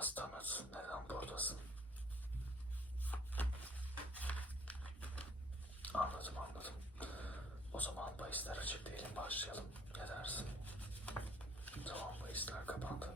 hastanesin? Neden buradasın? Anladım anladım. O zaman bahisler açık değilim başlayalım. Ne dersin? Tamam bahisler kapandı.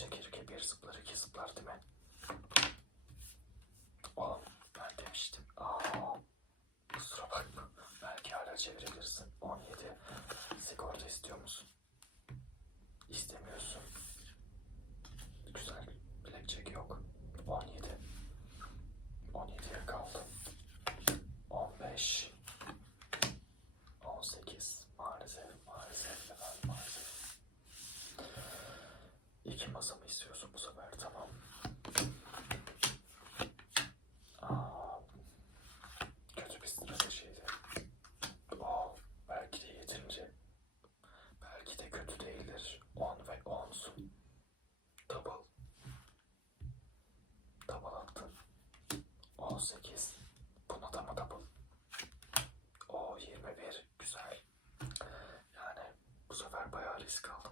Çekirge bir zıplar iki zıplar değil mi? Açmasını istiyorsun bu sefer tamam. Aa, kötü bir stres şeydi. O oh, belki de yeterince. Belki de kötü değildir. 10 ve 10'sun. Double. Double attın. 18. Buna da mı double? O 21. Güzel. Yani bu sefer bayağı risk aldım.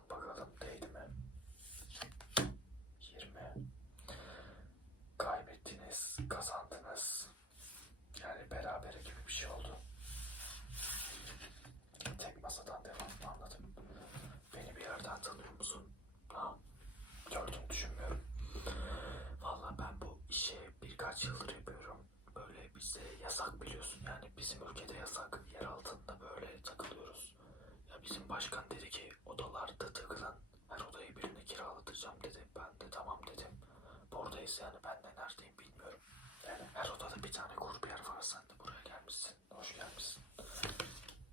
Neyse yani ben neredeyim bilmiyorum. Yani her odada bir tane kurbiyer var. Sen de buraya gelmişsin. Hoş gelmişsin.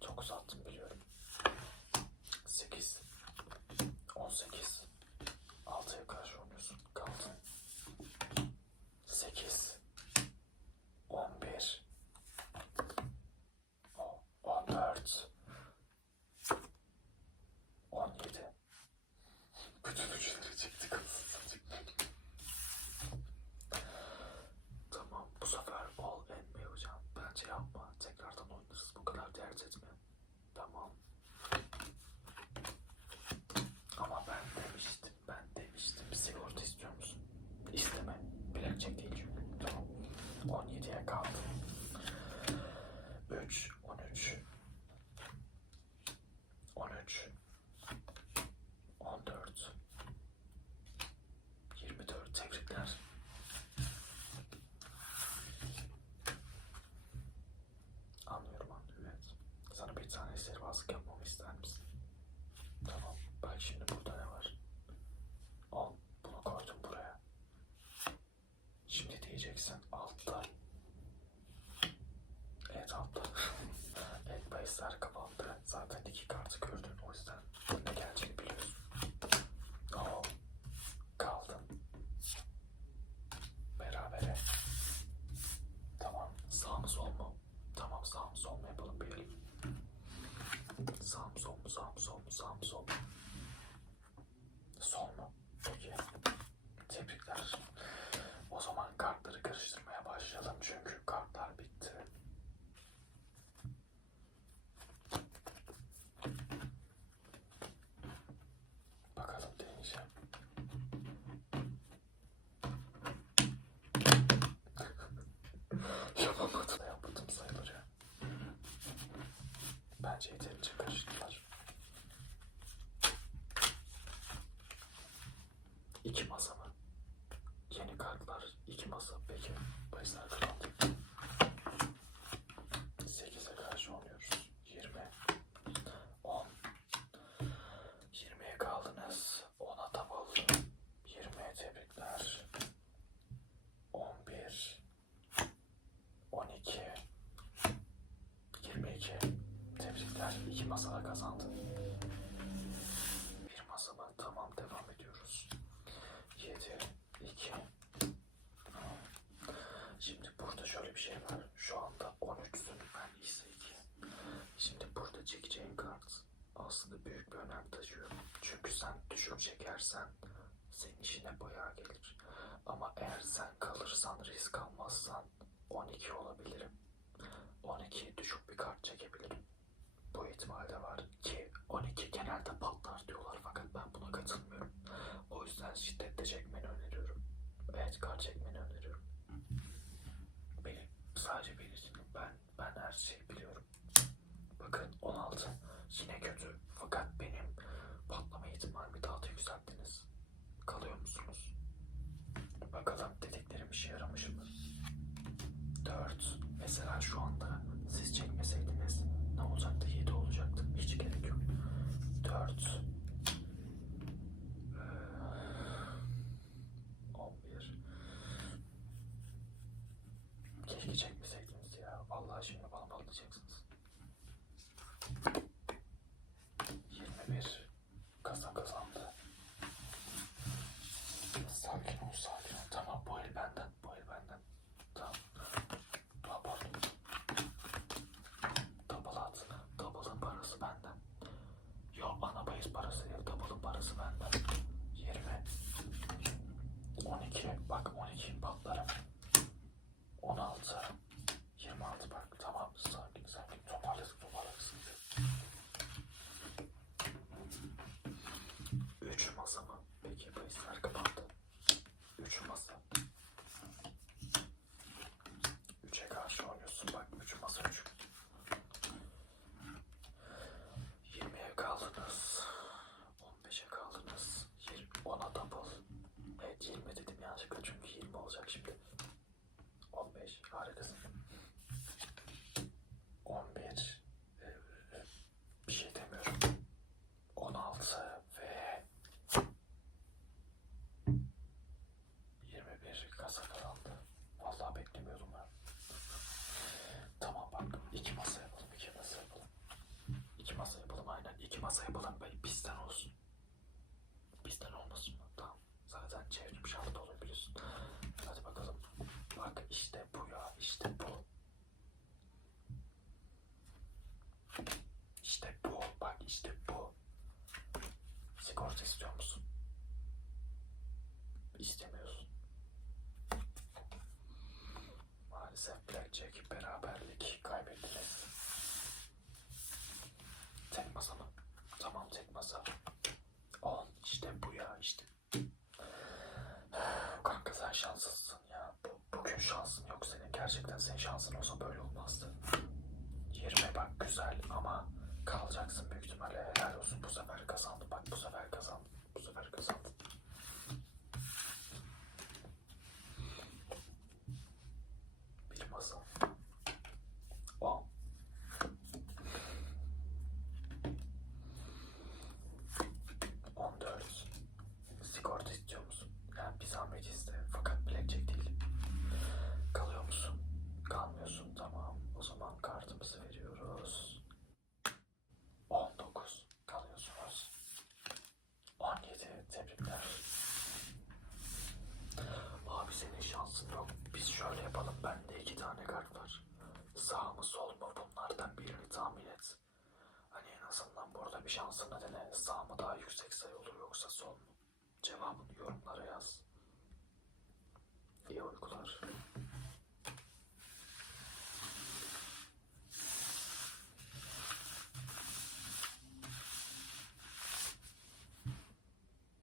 Çok uzattım biliyorum. 8 18 kaldı. 3, 13, 13, 14, 24. Tebrikler. Anlıyorum anlıyorum. Evet. Sana bir tane sihirbazlık yapmamı ister misin? Tamam. Bak şimdi burada ne var? Kayslar kapandı. Zaten iki Vallahi da yapmadım sayılır ya. Bence yeterince karıştı. Aslında büyük bir önem taşıyor. Çünkü sen düşük çekersen senin işine bayağı gelir. Ama eğer sen kalırsan risk almazsan 12 olabilirim. 12 düşük bir kart çekebilirim. Bu ihtimal de var ki 12 genelde patlar diyorlar fakat ben buna katılmıyorum. O yüzden şiddetle çekmeni öneriyorum. Evet kart çekmeni öneriyorum. Benim sadece benim için ben ben her şeyi biliyorum. Bakın 16 yine kötü ihtimalimi daha da yükselttiniz. Kalıyor musunuz? Bakalım dediklerim işe yaramış mı? 4 mesela şu anda siz çekmeseydiniz ne olacaktı? 7 olacaktı. Hiç gerek yok. 4 11 Keşke çekmeseydiniz istiyor musun? İstemiyorsun. Maalesef Blackjack beraberlik kaybettiniz. Tek masa mı? Tamam tek masa. 10 işte bu ya işte. Kanka sen şanslısın ya. Bu, bugün şansın yok senin. Gerçekten senin şansın olsa böyle olmazdı. 20 bak güzel ama kalacaksın büyük ihtimalle. Helal olsun bu sefer kazandın. Bak bu sefer kazandın. Bu sefer kazandın. Bir masa. 10 14 Sigorta istiyor musun? Yani bir zahmet iste. Fakat blackjack değil. Kalıyor musun? Kalmıyorsun. Tamam. O zaman kartımızı veriyoruz. 19 kalıyorsunuz. 17 tebrikler. Abi senin şansın yok. Biz şöyle yapalım. Bende iki tane kart var. Sağ mı sol mu bunlardan birini tahmin et. Hani en azından burada bir şansını dene. Sağ mı daha yüksek sayı olur yoksa sol mu? Cevabını yorumlara yaz.